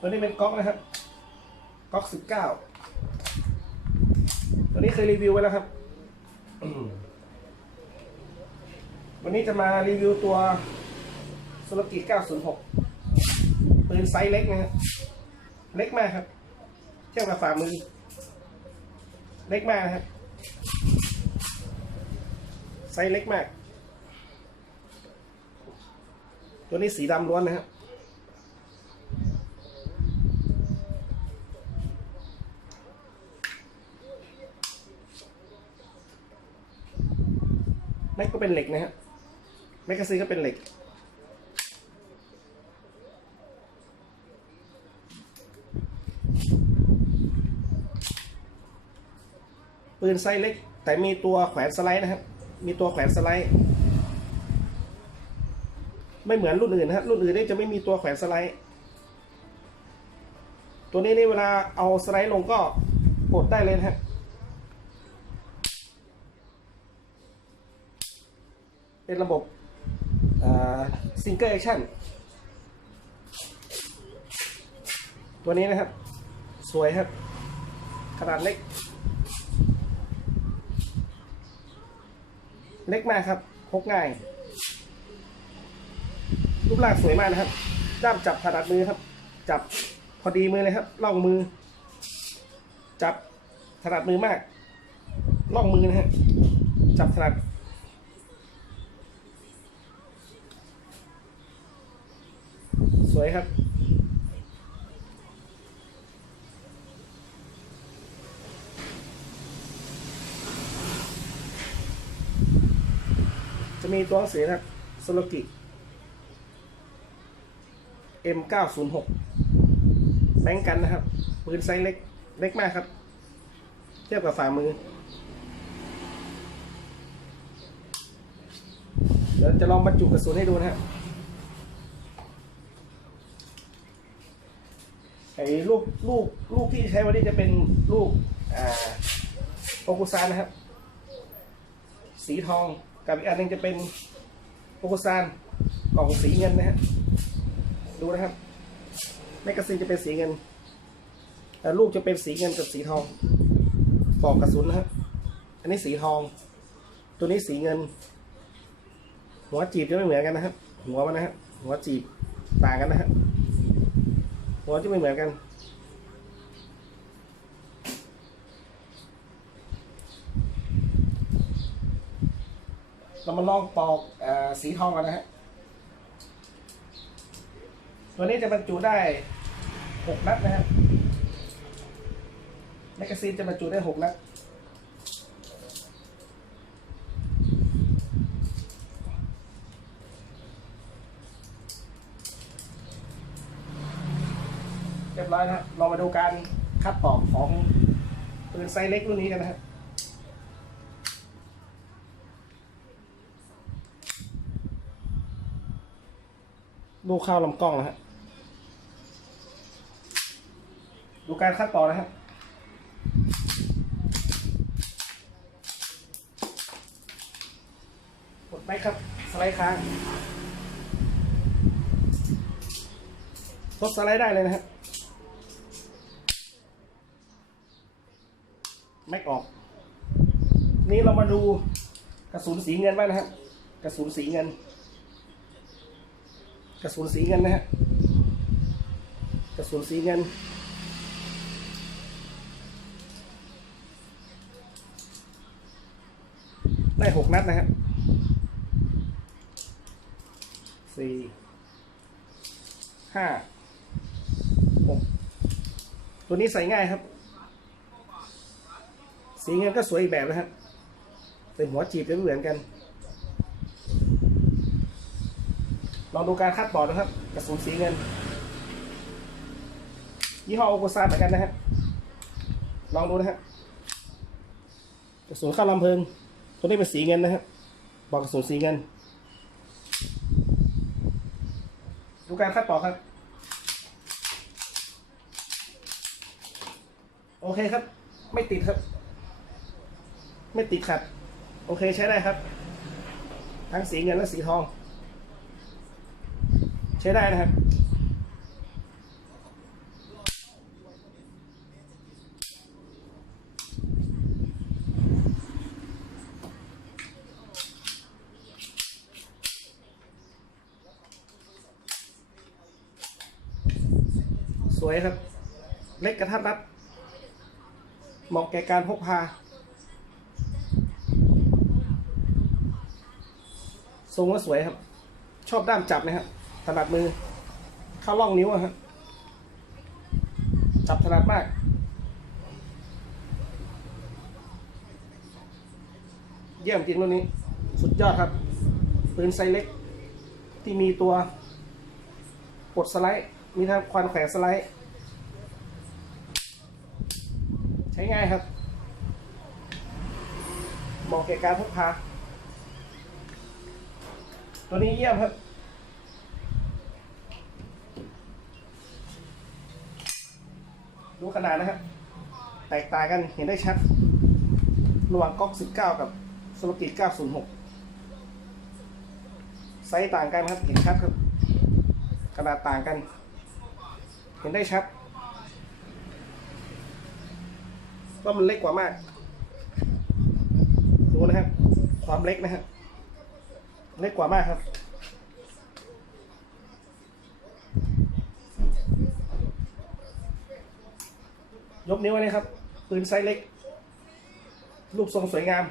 ตัวนี้เป็นก๊อกนะครับก๊อกสิบเก้าตัวนี้เคยรีวิวไว้แล้วครับ วันนี้จะมารีวิวตัวสุรกิจ906ปืนไซส์เล็กนะเล็กมากครับ เทียบกับฝ่ามือ เล็กมากครับ ไซส์เล็กมาก ตัวนี้สีดำล้วนนะครับ แม็กก็เป็นเหล็กนะฮะแมกกาซีนก็เป็นเหล็ก ปืนไซส์เล็ก แต่มีตัวแขวนสไลด์นะครับ มีตัวแขวนสไลด์ ไม่เหมือนรุ่นอื่นนะฮะรุ่นอื่นนี่จะไม่มีตัวแขวนสไลด์ ตัวนี้นี่เวลาเอาสไลด์ลงก็กดได้เลยนะฮะ เป็นระบบซิงเกิลแอคชั่นตัวนี้นะครับ สวยครับ ขนาดเล็ก เล็กมากครับพกง่าย รูปร่างสวยมากนะครับ ด้ามจับถนัดมือครับ จับพอดีมือเลยครับล่องมือ จับถนัดมือมากล่องมือนะฮะจับถนัด วยครับ จะมีตัวหนังสือนะครับโซโลกิ M906 แบงก์กันนะครับ ปืนไซส์เล็ก เล็กมากครับ เทียบกับฝ่ามือ เดี๋ยวจะลองบรรจุกระสุนให้ดูนะครับ ไอ้ลูกลูกลูกที่ใช้วันนี้จะเป็นลูกอ่าโอกุซานนะครับ สีทองกับอีกอันหนึงจะเป็นโอกุซานกล่องสีเงินนะฮะดูนะครับแมกกาซีนจะเป็นสีเงินแต่ลูกจะเป็นสีเงินกับสีทองปลอกกระสุนนะฮะอันนี้สีทอง ตัวนี้สีเงิน หัวจีบจะไม่เหมือนกันนะครับ หัวมันนะฮะหัวจีบต่างกันนะฮะ หัวจะไม่เหมือนกัน เรามาลองปอกออสีทองกันนะฮะ ตัวนี้จะบรรจุได้หกนัดนะครับแมกกาซีนจะบรรจุได้หกนัด ยบร้อยนะครับเรามาดูการคัดปอกของปืนไซส์เล็กรุ่นนี้กันนะครับดูเข้าลำกล้องนะฮะดูการคัดต่อนะครับกดไปครับสไลด์ค้างกดสไลด์ได้เลยนะครับ แม็กออก นี่เรามาดูกระสุนสีเงินบ้างนะครับกระสุนสีเงิน กระสุนสีเงินนะฮะกระสุนสีเงิน ได้หกนัดนะฮะสี่ห้าหกตัวนี้ใส่ง่ายครับ สีเงินก็สวยอีกแบบนะครับแต่หัวจีบจะไม่เหมือนกัน ลองดูการคัดบอดนะครับ กระสุนสีเงิน ยี่ห้อโอโกซาเหมือนกันนะฮะลองดูนะฮะกระสุนข้าลำเพลิง ตัวนี้เป็นสีเงินนะครับบอกกระสุนสีเงิน ดูการคัดปอกครับโอเคครับ ไม่ติดครับ ไม่ติดขัด โอเคใช้ได้ครับ ทั้งสีเงินและสีทอง ใช้ได้นะครับสวยครับ เล็กกระทัดรัด เหมาะแก่การพกพา ทรงก็สวยครับ ชอบด้ามจับนะครับถนัดมือ เข้าล่องนิ้วครับจับถนัดมาก เยี่ยมจริงรุ่นนี้ สุดยอดครับ ปืนไซส์เล็ก ที่มีตัวปลดสไลด์ มีทั้งควันแขวนสไลด์ ใช้ง่ายครับเหมาะแก่การพกพา ตัวนี้เยี่ยมครับ ดูขนาดนะครับ แตกต่างกันเห็นได้ชัด ระหว่างก๊อก 19 กับสโลกิ906 ไซส์ต่างกันครับ เห็นชัดครับ ขนาดต่างกัน เห็นได้ชัดว่ามันเล็กกว่ามาก ดูนะครับ ความเล็กนะครับ เล็กกว่ามากครับ ยกนิ้วไว้เลยครับ ปืนไซส์เล็ก รูปทรงสวยงาม